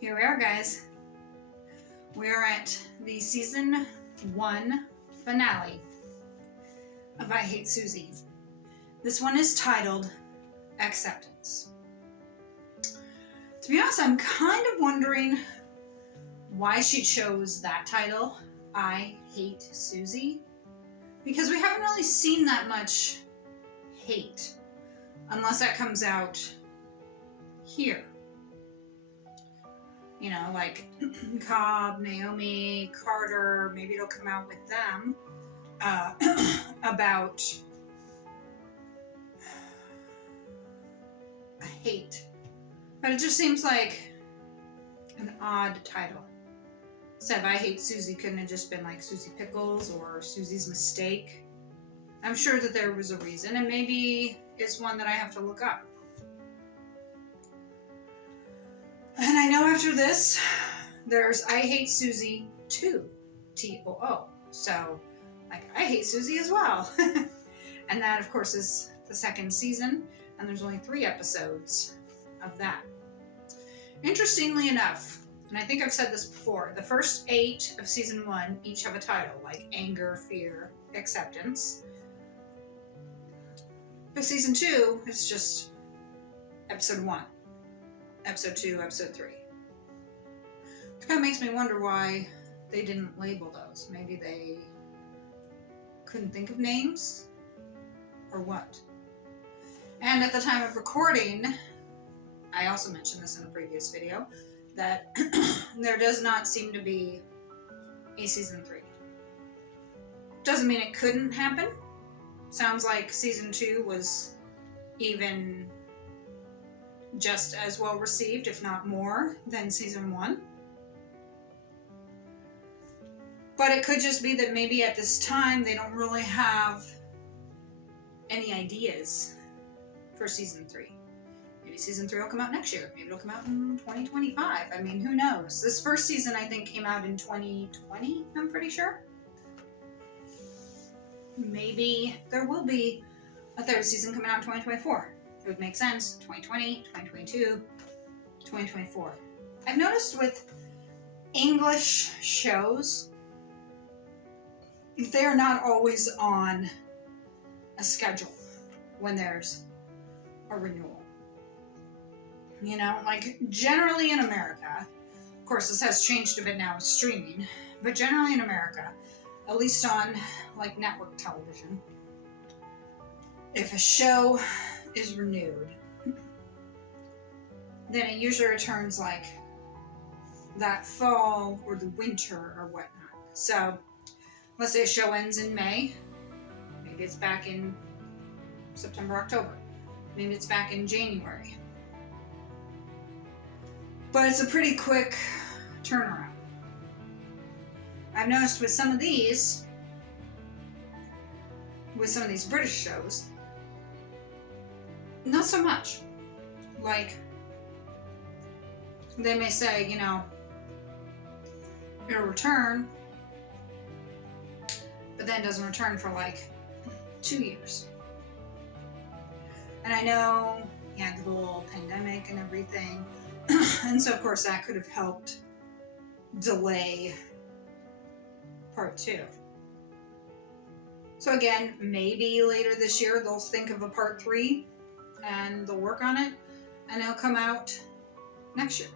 Here we are, guys. We're at the season 1 finale of I Hate Suzie. This one is titled Acceptance. To be honest, I'm kind of wondering why she chose that title, I Hate Suzie, because we haven't really seen that much hate, unless that comes out here. You know, like Cobb, Naomi, Carter, maybe it'll come out with them about hate. But it just seems like an odd title. Instead of I Hate Suzie, couldn't have just been like Suzie Pickles or Suzie's Mistake? I'm sure that there was a reason, and maybe it's one that I have to look up. And I know after this, there's I Hate Suzie 2, T-O-O. So, like, I Hate Suzie as well. And that, of course, is the second season, and there's only 3 episodes of that. Interestingly enough, and I think I've said this before, the first 8 of season 1 each have a title, like Anger, Fear, Acceptance. But season 2 is just episode 1. Episode 2, episode 3. It kind of makes me wonder why they didn't label those. Maybe they couldn't think of names, or what. And at the time of recording, I also mentioned this in a previous video, that there does not seem to be a season 3. Doesn't mean it couldn't happen. Sounds like season 2 was even just as well received, if not more, than season 1. But it could just be that maybe at this time they don't really have any ideas for season 3. Maybe season 3 will come out next year. Maybe it'll come out in 2025. I mean, who knows? This first season, I think, came out in 2020, I'm pretty sure. Maybe there will be a 3rd season coming out in 2024. It would make sense. 2020, 2022, 2024. I've noticed with English shows, they're not always on a schedule when there's a renewal. You know, like generally in America, of course this has changed a bit now with streaming, but generally in America, at least on like network television, if a show is renewed, then it usually returns like that fall or the winter or whatnot. So let's say a show ends in May, maybe it's back in September, October, maybe it's back in January. But it's a pretty quick turnaround. I've noticed with some of these British shows, not so much. Like, they may say, you know, it'll return, but then it doesn't return for like 2 years. And I know, yeah, the whole pandemic and everything, and so of course that could have helped delay part 2. So again, maybe later this year they'll think of a part 3 and they'll work on it and it'll come out next year.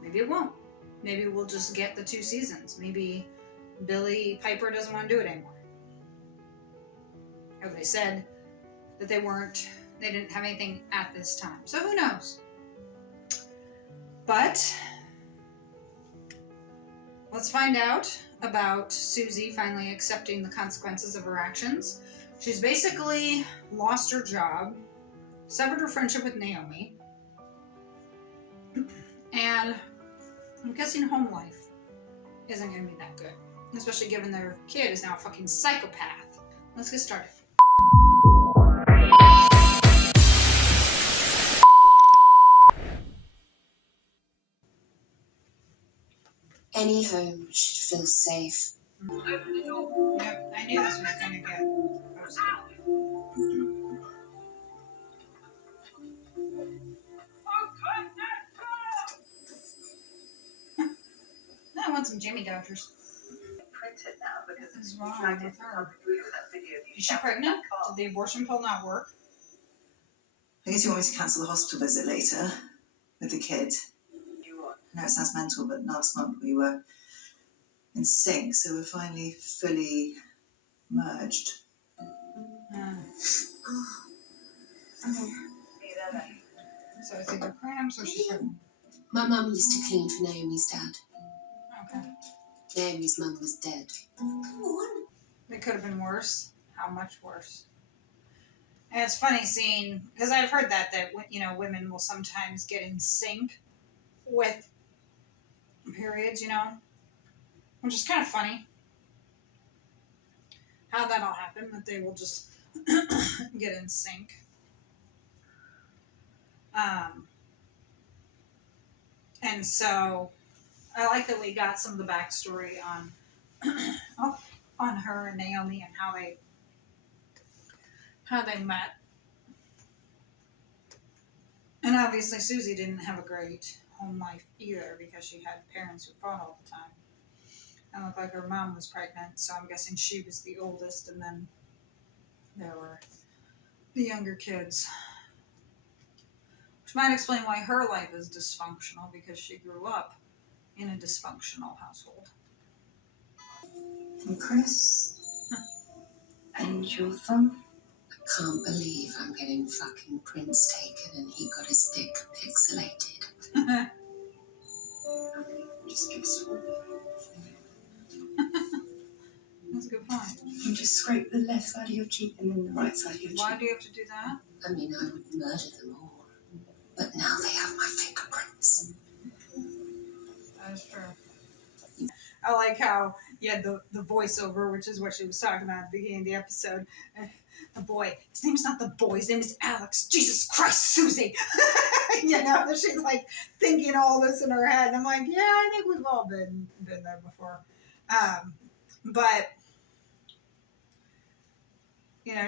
Maybe it won't. Maybe we'll just get the 2 seasons. Maybe Billy Piper doesn't want to do it anymore. Or they said that they didn't have anything at this time. So who knows? But let's find out about Suzie finally accepting the consequences of her actions. She's basically lost her job, severed her friendship with Naomi, and I'm guessing home life isn't going to be that good, especially given their kid is now a fucking psychopath. Let's get started. Any home should feel safe. Yep, I knew this was going to get posted. want some Jimmy Dodgers. Printed now because What's it's wrong flagged with into her? public view with that video of you Is she shouting pregnant? at that car. Did the abortion pill not work? I guess you want me to cancel the hospital visit later with the kid. You are. I know it sounds mental, but last month we were in sync, so we're finally fully merged. Okay. See you there then. So it's either cramps or she's pregnant. My mum used to clean for Naomi's dad. Okay. Naomi's mum was dead. Come on. It could have been worse. How much worse? And it's funny seeing, because I've heard that women will sometimes get in sync with periods, which is kind of funny how that'll happen, that they will just get in sync. And so I like that we got some of the backstory on her and Naomi and how they met. And obviously Suzie didn't have a great home life either because she had parents who fought all the time. And it looked like her mom was pregnant, so I'm guessing she was the oldest, and then there were the younger kids. Which might explain why her life is dysfunctional, because she grew up in a dysfunctional household. And Chris? And your thumb? I can't believe I'm getting fucking prints taken and he got his dick pixelated. Just give us one. That's a good point. You just scrape the left side of your cheek and then the right side of your cheek. Why do you have to do that? I mean, I would murder them all. But now they have my fingerprints. That is true. I like how you had the voiceover, which is what she was talking about at the beginning of the episode. The boy, his name's not the boy, his name is Alex. Jesus Christ, Suzie! She's like thinking all this in her head. And I'm like, yeah, I think we've all been there before. But,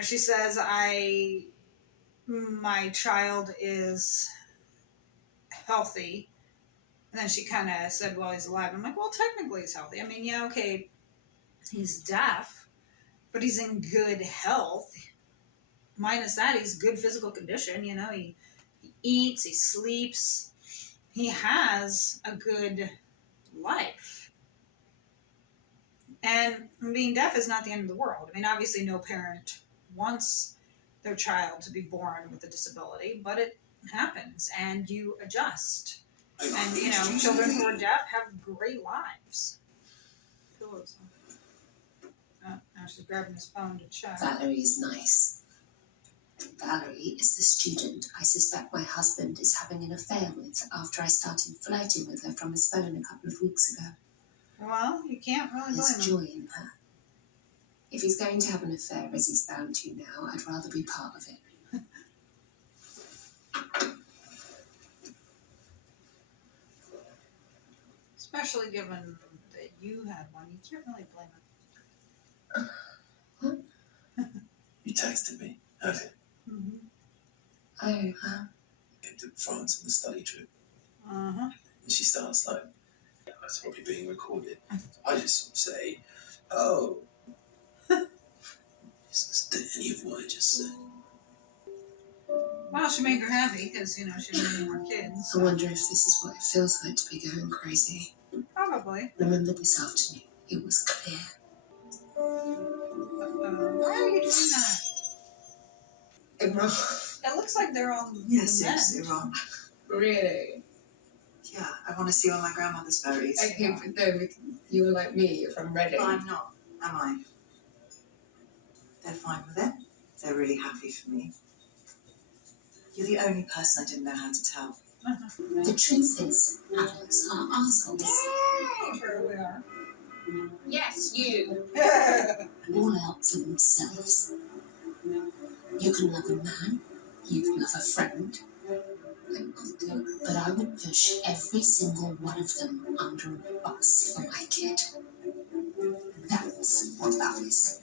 she says, my child is healthy. And then she kind of said, well, he's alive. I'm like, well, technically he's healthy. I mean, yeah, okay, he's deaf, but he's in good health. Minus that, he's good physical condition. He eats, he sleeps. He has a good life. And being deaf is not the end of the world. I mean, obviously no parent wants their child to be born with a disability, but it happens and you adjust. And, children who are deaf have great lives. Pillows. Oh, now she's grabbing his phone to check. Valerie is nice. Valerie is the student I suspect my husband is having an affair with after I started flirting with her from his phone a couple of weeks ago. Well, you can't really There's blame him. joy in her. If he's going to have an affair, as he's bound to now, I'd rather be part of it. Especially given that you had one, you can't really blame him. You texted me, have you? Mm-hmm. Oh, Came to France on the study trip. Uh-huh. And she starts like, that's probably being recorded. I just sort of say, oh. Is this any of what I just said? Well, she made her happy because, she didn't have any more kids. I wonder if this is what it feels like to be going crazy. Probably. Remember this afternoon, it was clear. Why are you doing that? Iran. It looks like they're on Yes, the yes, mend. Iran. Really? Yeah, I want to see all my grandmother's berries. Okay, but no, you were like me from Reading. But I'm not, am I? They're fine with it. They're really happy for me. You're the only person I didn't know how to tell. The truth is, adults are assholes. Sure we are. Yes, you. All out for themselves. You can love a man, you can love a friend, but I would push every single one of them under a bus for my kid. That's what love is.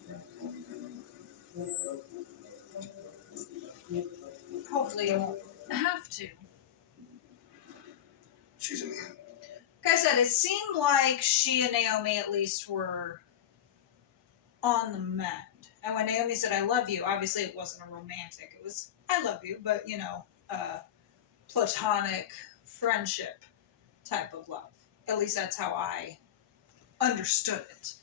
Hopefully you won't have to. She's in here. Like I said, it seemed like she and Naomi at least were on the mend. And when Naomi said, I love you, obviously it wasn't a romantic. It was, I love you, but, platonic friendship type of love. At least that's how I understood it.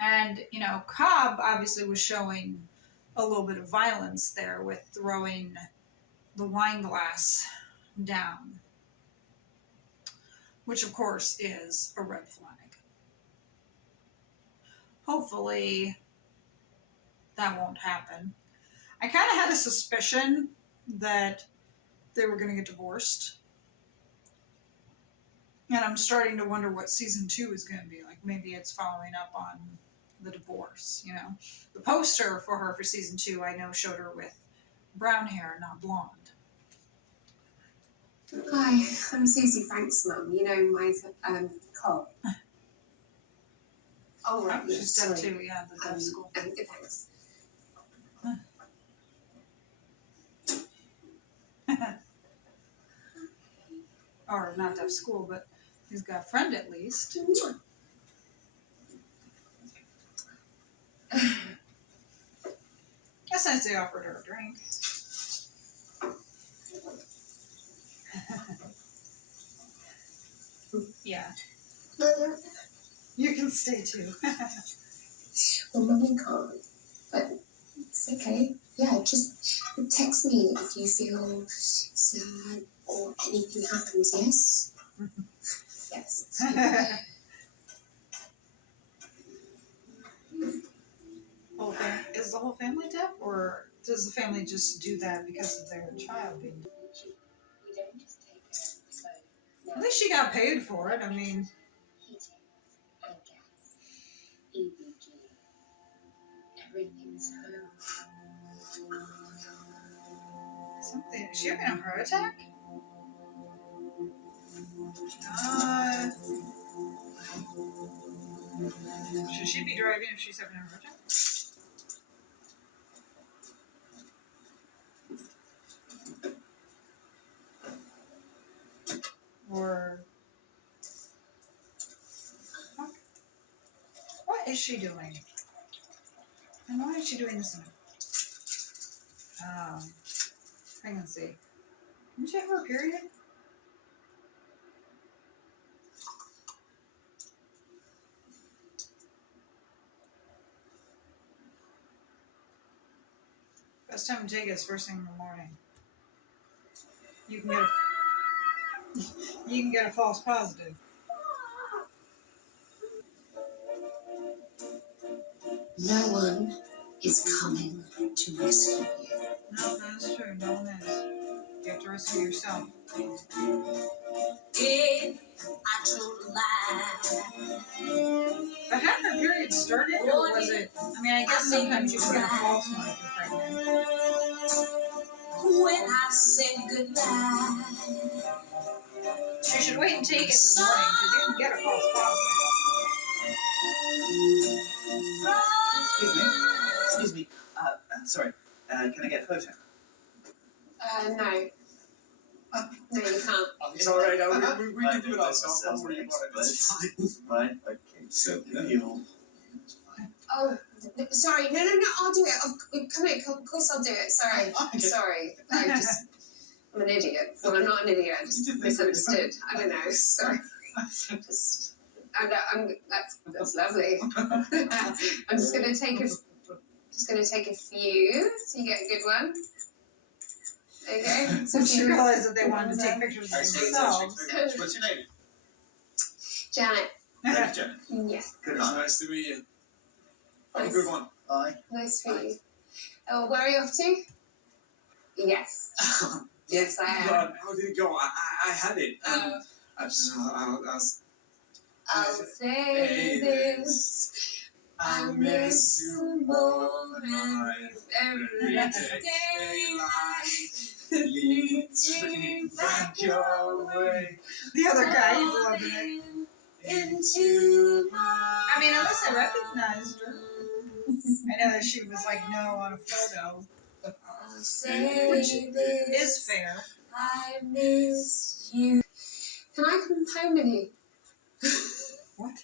And, Cobb obviously was showing a little bit of violence there with throwing the wine glass down, which of course is a red flag. Hopefully that won't happen. I kind of had a suspicion that they were going to get divorced. And I'm starting to wonder what season 2 is going to be like. Maybe it's following up on the divorce, The poster for her for season 2, I know, showed her with brown hair, not blonde. Hi, I'm Suzie Frank's mum. You know my Cobb. Oh, right. She's deaf sorry. too, yeah, the deaf school. Thanks. Or not deaf school, but he's got a friend at least. That's nice they offered her a drink. Yeah. You can stay too. Well, Mummy can't, but it's okay. Yeah, just text me if you feel sad or anything happens, yes? Yes. Is the whole family deaf, or does the family just do that because of their child being deaf? At least she got paid for it. I mean, Everything's something. Is she having a heart attack? Should she be driving if she's having a heart attack? Or what is she doing? And why is she doing this? Pregnancy. Didn't she have her period? Best time to take it is first thing in the morning. You can get a false positive. No one is coming to rescue you. No, that's true. No one is. You have to rescue yourself. If I told a lie. But had her period started, or was it? I mean, I guess sometimes you can get a false one if you're pregnant. When I said goodbye. She should wait and take it in the morning because you can get a false positive. Excuse me. Sorry. Can I get a photo? No. No, you can't. It's all right. We can do it ourselves. Don't worry about it. It's fine. Okay. So you. Oh, sorry. No. I'll do it. Come here. Of course I'll do it. Sorry. Okay. Sorry. I'm an idiot. Well, I'm not an idiot. I just misunderstood. I don't know. Sorry. That's lovely. I'm just gonna take a few so you get a good one. Okay. So she realized that they wanted to take pictures of themselves. What's your name? Janet. Thank you, Janet. Yes. Good It's night. nice to meet you. Have a Nice. good one. Bye. Nice to meet you. Oh, where are you off to? Yes. Yes, I am. But how did it go? I had it. I'll say this. I miss you more than every day life leads me back your way. The other guy, he's loving it. Into my I mean, unless I recognized her. I know that she was like no on a photo, I'll say which this. is fair. I miss you. Can I come home with you? What?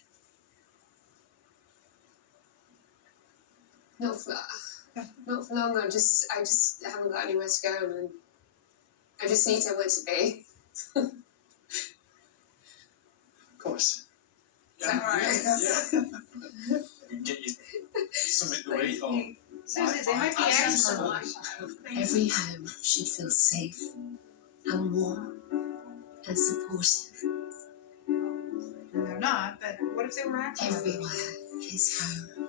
Not for long. I just haven't got anywhere to go, and I just need somewhere to be. Of course. Is that right? Yeah. We can get you something to eat or... Susie, they might be axe murderers. Every home should feel safe and warm and supportive. They're not, but what if they were axe murderers? Everywhere is home.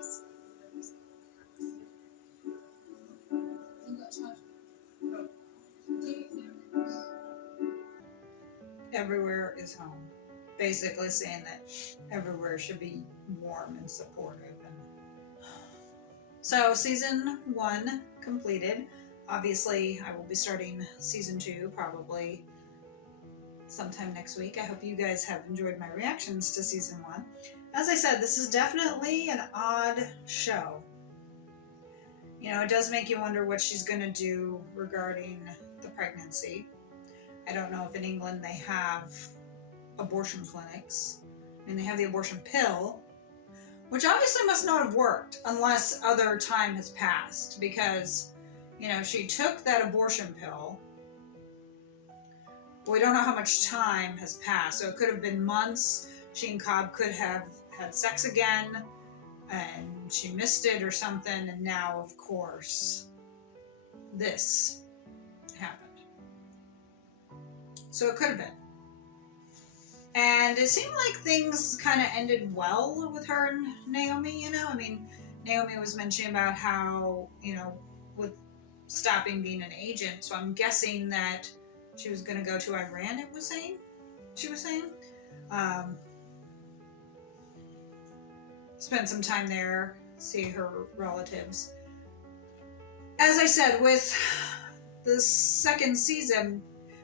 Everywhere is home. Basically saying that everywhere should be warm and supportive. So season 1 completed. Obviously, I will be starting season 2 probably sometime next week. I hope you guys have enjoyed my reactions to season 1. As I said, this is definitely an odd show. You know, it does make you wonder what she's going to do regarding the pregnancy. I don't know if in England they have abortion clinics. I mean, they have the abortion pill, which obviously must not have worked unless other time has passed, because, you know, she took that abortion pill. But we don't know how much time has passed, so it could have been months. She and Cobb could have had sex again, and she missed it or something, and now, of course, this happened. So it could have been. And it seemed like things kind of ended well with her and Naomi, you know? I mean, Naomi was mentioning about how, you know, with stopping being an agent, so I'm guessing that she was going to go to Iran, she was saying. Spend some time there, see her relatives. As I said, with the second season,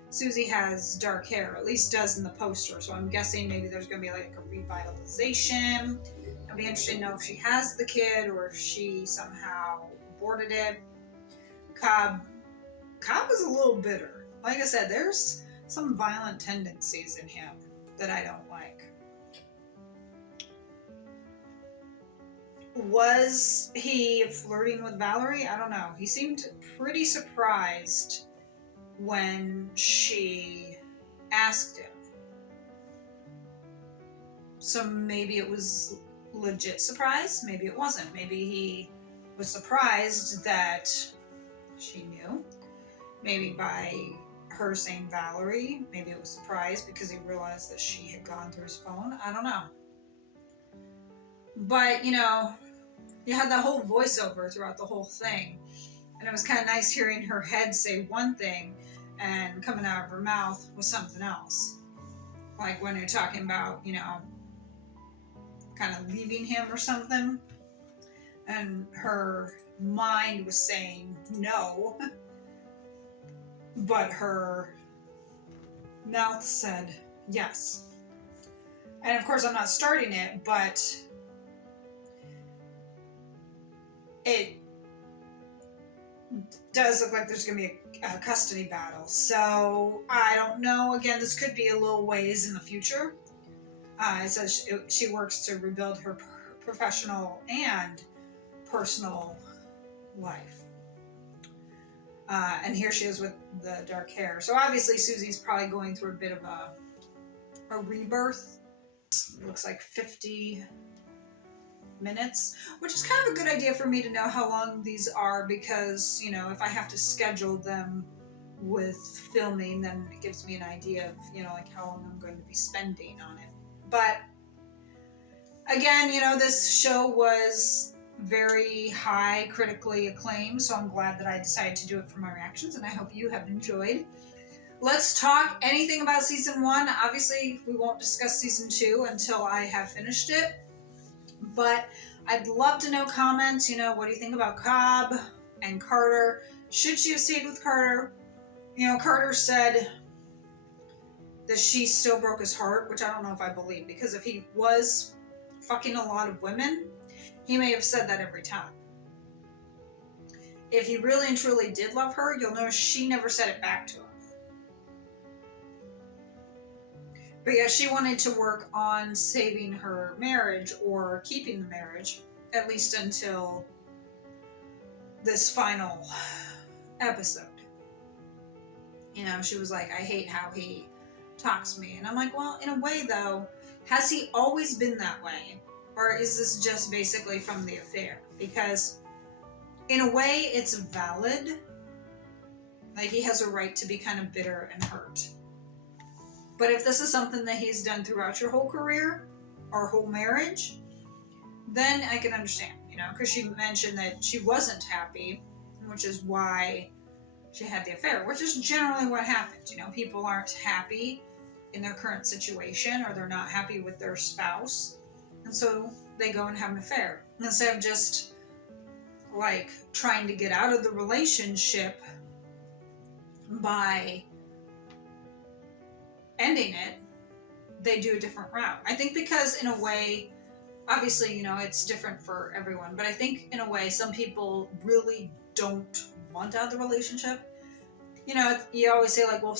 Suzie has dark hair, at least does in the poster, so I'm guessing maybe there's going to be like a revitalization. It'll be interesting to know if she has the kid or if she somehow aborted it. Cobb is a little bitter. Like I said, there's some violent tendencies in him that I don't like. Was he flirting with Valerie? I don't know. He seemed pretty surprised when she asked him. So maybe it was legit surprise, maybe it wasn't. Maybe he was surprised that she knew. Maybe by her saying Valerie, maybe it was surprise because he realized that she had gone through his phone. I don't know. But, you know, you had that whole voiceover throughout the whole thing. And it was kind of nice hearing her head say one thing and coming out of her mouth was something else. Like when you're talking about, you know, kind of leaving him or something. And her mind was saying no. But her mouth said yes. And of course I'm not starting it, but it does look like there's going to be a custody battle. So I don't know. Again, this could be a little ways in the future. It says she works to rebuild her professional and personal life. And here she is with the dark hair. So obviously Susie's probably going through a bit of a rebirth. It looks like 50 minutes, which is kind of a good idea for me to know how long these are, because, you know, if I have to schedule them with filming, then it gives me an idea of, you know, like how long I'm going to be spending on it. But again, you know, this show was very high critically acclaimed, so I'm glad that I decided to do it for my reactions, and I hope you have enjoyed. Let's talk anything about season 1. Obviously, we won't discuss season 2 until I have finished it. But I'd love to know comments. You know, what do you think about Cobb and Carter? Should she have stayed with Carter? You know, Carter said that she still broke his heart, which I don't know if I believe, because if he was fucking a lot of women, he may have said that every time. If he really and truly did love her, you'll notice she never said it back to him. But yeah, she wanted to work on saving her marriage or keeping the marriage, at least until this final episode. You know, she was like, I hate how he talks to me. And I'm like, well, in a way though, has he always been that way? Or is this just basically from the affair? Because in a way, it's valid. Like, he has a right to be kind of bitter and hurt. But if this is something that he's done throughout your whole career or whole marriage, then I can understand, you know, because she mentioned that she wasn't happy, which is why she had the affair, which is generally what happens. You know, people aren't happy in their current situation, or they're not happy with their spouse, and so they go and have an affair. Instead of just, like, trying to get out of the relationship by ending it, they do a different route. I think because in a way, obviously, you know, it's different for everyone, but I think in a way some people really don't want out of the relationship. You know, you always say like, well,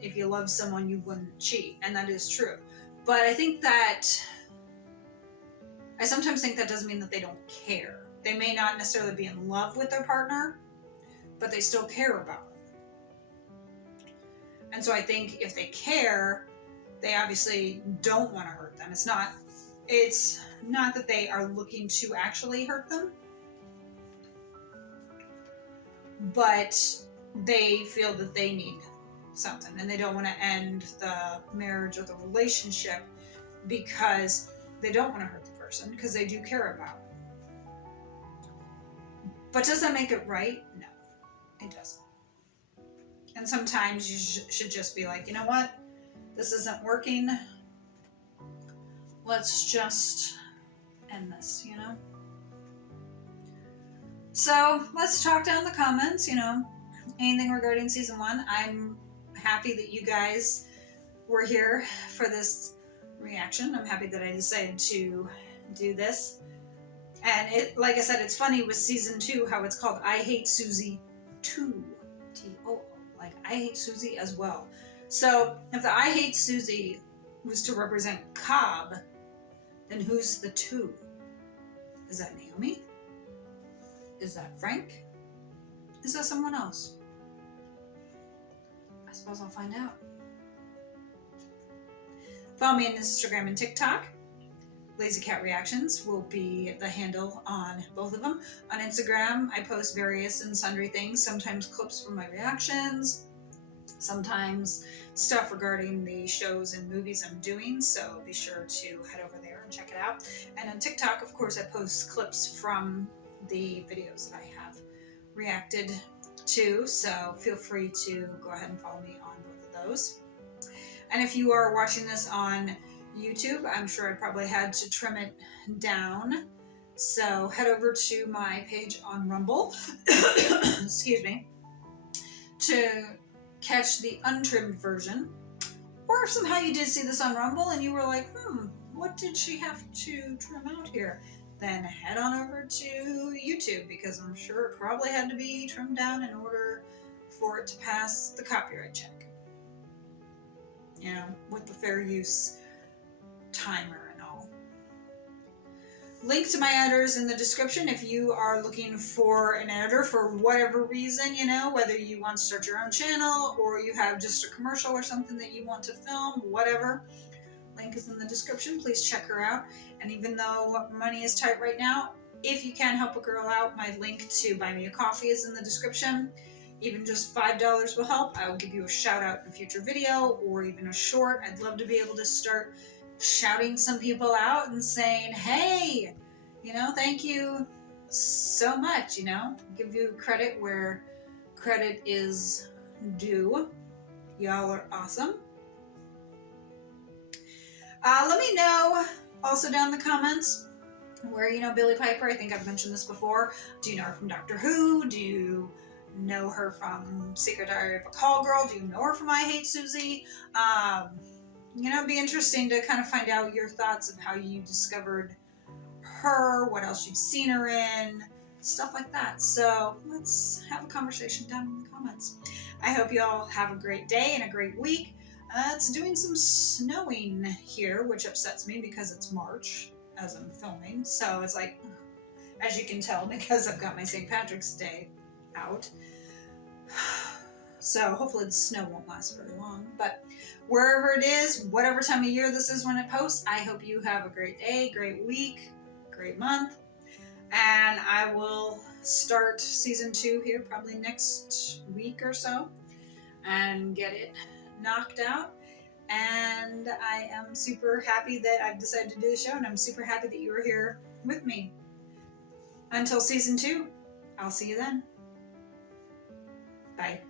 if you love someone, you wouldn't cheat, and that is true. But I sometimes think that doesn't mean that they don't care. They may not necessarily be in love with their partner, but they still care about it. And so I think if they care, they obviously don't want to hurt them. It's not that they are looking to actually hurt them, but they feel that they need something, and they don't want to end the marriage or the relationship because they don't want to hurt the person, because they do care about it. But does that make it right? No, it doesn't. And sometimes you should just be like, you know what? This isn't working. Let's just end this, you know? So let's talk down in the comments, you know, anything regarding season 1. I'm happy that you guys were here for this reaction. I'm happy that I decided to do this. And it, like I said, it's funny with season 2 how it's called I Hate Suzie 2. T-O-O. Like, I Hate Suzie as well. So if the I Hate Suzie was to represent Cobb, then who's the 2? Is that Naomi? Is that Frank? Is that someone else? I suppose I'll find out. Follow me on Instagram and TikTok. Lazy Cat Reactions will be the handle on both of them. On Instagram, I post various and sundry things, sometimes clips from my reactions, sometimes stuff regarding the shows and movies I'm doing, so be sure to head over there and check it out. And on TikTok, of course, I post clips from the videos that I have reacted to, so feel free to go ahead and follow me on both of those. And if you are watching this on YouTube, I'm sure I probably had to trim it down, so head over to my page on Rumble excuse me, to catch the untrimmed version. Or if somehow you did see this on Rumble and you were like, what did she have to trim out here? Then head on over to YouTube, because I'm sure it probably had to be trimmed down in order for it to pass the copyright check. You know, with the fair use timer and all. Link to my editors in the description if you are looking for an editor for whatever reason, you know, whether you want to start your own channel or you have just a commercial or something that you want to film, whatever. Link is in the description. Please check her out. And even though money is tight right now, if you can help a girl out, my link to buy me a coffee is in the description. Even just $5 will help. I will give you a shout out in a future video or even a short. I'd love to be able to start shouting some people out and saying, hey, you know, thank you so much, you know, give you credit where credit is due. Y'all are awesome. Let me know also down in the comments where you know Billie Piper. I think I've mentioned this before. Do you know her from Doctor Who? Do you know her from Secret Diary of a Call Girl? Do you know her from I Hate Suzie? You know, it'd be interesting to kind of find out your thoughts of how you discovered her, what else you've seen her in, stuff like that. So let's have a conversation down in the comments. I hope you all have a great day and a great week. It's doing some snowing here, which upsets me because it's March as I'm filming. So it's like, as you can tell, because I've got my St. Patrick's Day out. So hopefully the snow won't last very long. But wherever it is, whatever time of year this is when it posts, I hope you have a great day, great week, great month. And I will start season 2 here probably next week or so and get it knocked out. And I am super happy that I've decided to do the show, and I'm super happy that you were here with me. Until season 2, I'll see you then. Bye.